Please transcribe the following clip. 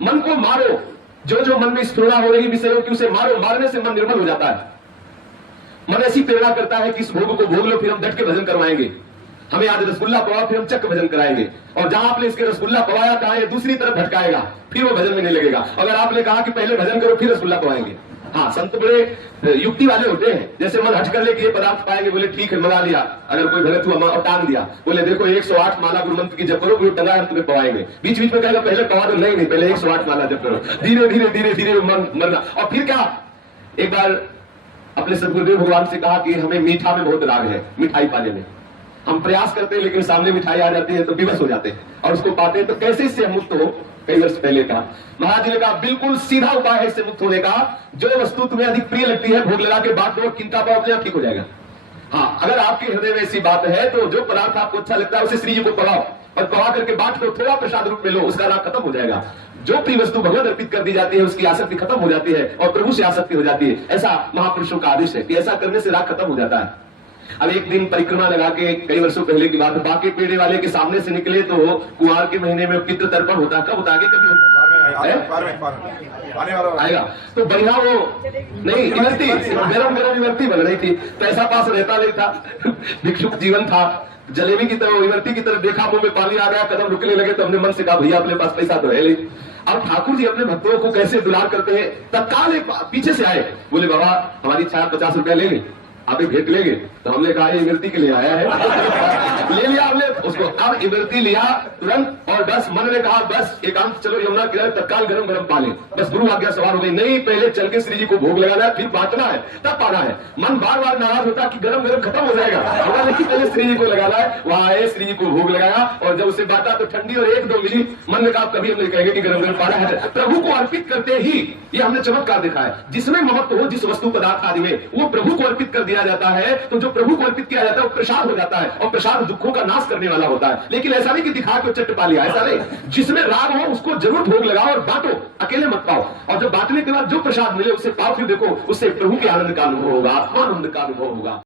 मन को मारो, जो जो मन में स्फुरणा हो रही विषयों की उसे मारो, मारने से मन निर्मल हो जाता है। मन ऐसी प्रेरणा करता है कि इस भोग को भोग लो, फिर हम डट के भजन करवाएंगे। हमें आज रसगुल्ला पवाओ, फिर हम चक्क भजन कराएंगे। और जहां आपने इसके रसगुल्ला पवाया कहा ये दूसरी तरफ भटकाएगा, फिर वो भजन में नहीं लगेगा। अगर आपने कहा कि पहले भजन करो फिर रसगुल्ला पवाएंगे। हाँ, संत बड़े युक्ति वाले होते हैं। जैसे मन हट कर ले कि ये पदार्थ पाएंगे, बोले ठीक है मंगा लिया। अगर कोई भगत हुआ और टांग दिया, बोले देखो 108 माला गुरु मंत्र की जप करो, वो टंगा हम तुम्हें पवाएंगे। बीच बीच में कहेगा पहले पवा दो, नहीं पहले 108 माला जप करो। धीरे धीरे धीरे धीरे मरना। और फिर क्या, एक बार अपने सदगुरुदेव भगवान से कहा कि हमें मीठा में बहुत राग है, मिठाई पाने में हम प्रयास करते हैं, लेकिन सामने मिठाई आ जाती है तो विवश हो जाते हैं और उसको पाते हैं, तो कैसे इससे हम मुक्त हो। कई वर्ष पहले का महाराज जी ने कहा बिल्कुल सीधा उपाय है इससे मुक्त होने का। जो वस्तु तुम्हें अधिक प्रिय लगती है भोग लगा के बांट दो, चिंता पाओ, अपने आप ठीक हो जाएगा। हाँ, अगर आपके हृदय में ऐसी बात है तो जो पदार्थ आपको अच्छा लगता है उसे श्री जी को पढ़ाओ और पढ़ा करके बांट दो, थोड़ा प्रसाद रूप में लो, उसका राग खत्म हो जाएगा। जो प्रिय वस्तु भगवत अर्पित कर दी जाती है उसकी आसक्ति खत्म हो जाती है और प्रभु से आसक्ति हो जाती है। ऐसा महापुरुषों का आदेश है कि ऐसा करने से राग खत्म हो जाता है। अब एक दिन परिक्रमा लगा के, कई वर्षों पहले की बात, बाके पेड़े वाले के सामने से निकले तो कुंवार के महीने में पितृ तर्पण होता है। कब होता है? कभी आएगा तो बढ़िया वो नहीं, इमरती गरम गरम इमरती बन रही थी, पैसा पास रहता नहीं था, भिक्षुक जीवन था। जलेबी की तरह इमरती की तरफ देखा, मुंह में पानी आ गया, कदम रुकने लगे तो हमने मन से कहा भैया अपने पास पैसा तो है नहीं। अब ठाकुर जी अपने भक्तों को कैसे दुलार करते हैं, तत्काल एक पीछे से आए, बोले बाबा हमारी 50 रुपया ले ली, आप एक भेंट लेंगे। तो हमने कहा ये इमरती के लिए आया है। ले लिया हमने उसको। अब इमरती लिया तुरंत और बस मन ने कहा बस एकांत चलो यमुना किनारे तत्काल गरम गरम पा ले। बस गुरु आज्ञा सवार हो गई। नहीं, पहले चल के श्री जी को भोग लगाना है, फिर बांटना है, तब पाना है। मन बार बार नाराज होता कि गरम गरम खत्म हो जाएगा, लेकिन पहले श्री जी को लगाना है। वहां आए, श्री जी को भोग लगाया और जब उसे बांटा तो ठंडी और 1-2 मिली। मन ने कहा कभी हम नहीं कहेंगे कि गरम गरम पाना है। प्रभु को अर्पित करते ही ये हमने चमत्कार देखा है। जिसमें महत्व हो, जिस वस्तु पदार्थ आदि में, वो प्रभु को अर्पित कर दिया जाता है। तो जो प्रभु को अर्पित किया जाता है वो प्रसाद हो जाता है और प्रसाद दुखों का नाश करने वाला होता है। लेकिन ऐसा नहीं कि दिखा के चट पा लिया, ऐसा नहीं। जिसमें राग हो उसको जरूर भोग लगाओ और बांटो, अकेले मत पाओ। और जब बांटने के बाद जो प्रसाद मिले उसे पाओ, फिर देखो उससे प्रभु के आनंद का अनुभव होगा, आत्मानंद का अनुभव होगा।